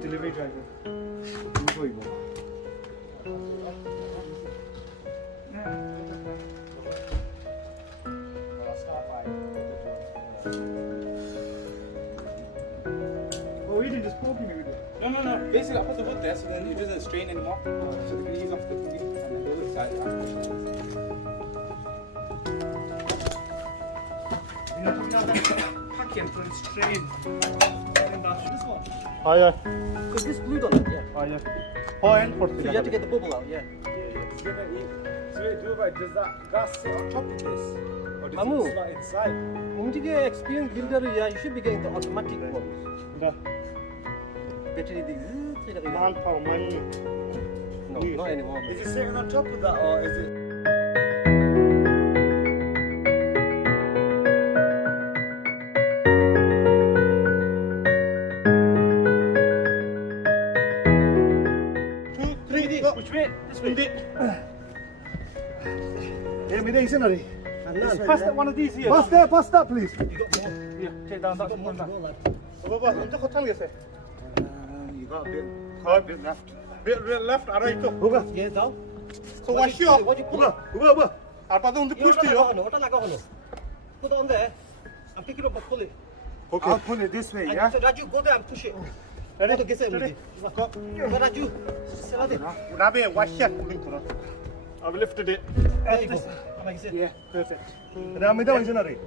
Delivery driver. Enjoyable. Well, we didn't just poke him with it. No. Basically, I put the wood there so then it doesn't strain anymore. So we can ease off the cookie and then the other side. You know that packing for the strain. This one. Oh yeah. Because this glued on it, yeah. Oh yeah. Point for So you have to get the bubble out, yeah. So does that gas sit on top of this? Or does Mamu. it slot inside? When you get experienced builder, yeah, you should be getting the automatic ones. Yeah. Battery the Manpower, money. No, not anymore. Is it sitting on top of that or is it? Which way? This way. Pass that one of these here. Pass that, please. You got more? Yeah, take down that one. You got a bit left. left or right to. Buka. Yeah, down. So wash your. What you pull? Buka. Arpa don't push to you. What put on there. I'm picking up and pull it. Okay. I'll pull it this way, And yeah? so Raju, go there and push it. Ready? Go to get it. Ready? Go. Raju. Sit down. Rabe wash your. I've lifted it. There you go. Like I said. Yeah, perfect. Now, me down, isn't it?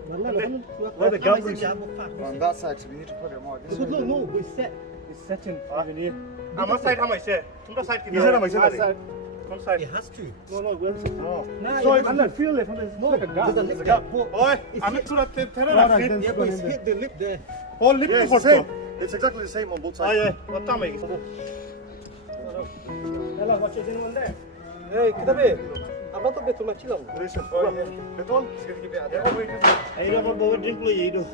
Where the gum is? On that side, so we need to put it more this So way. no, we set. It's setting even here. Our side how much? Tumra side Is it on my side? One side. It has to. No, where's it? Oh. Nah, So it if has I to. feel it, it's like a gap. There's a There's lip a there. gap. Oi, It's I'm hit- sure that Alright, terror. then. Yeah, but it's hit the lip there. All lip Yeah, for it's the same. so. It's exactly the same on both Ah sides. yeah. What time is? Hello, what's your one there? Hey, kita be. Abang tu betul macam lah. Listen. Betul? Hey, you have a drink, please.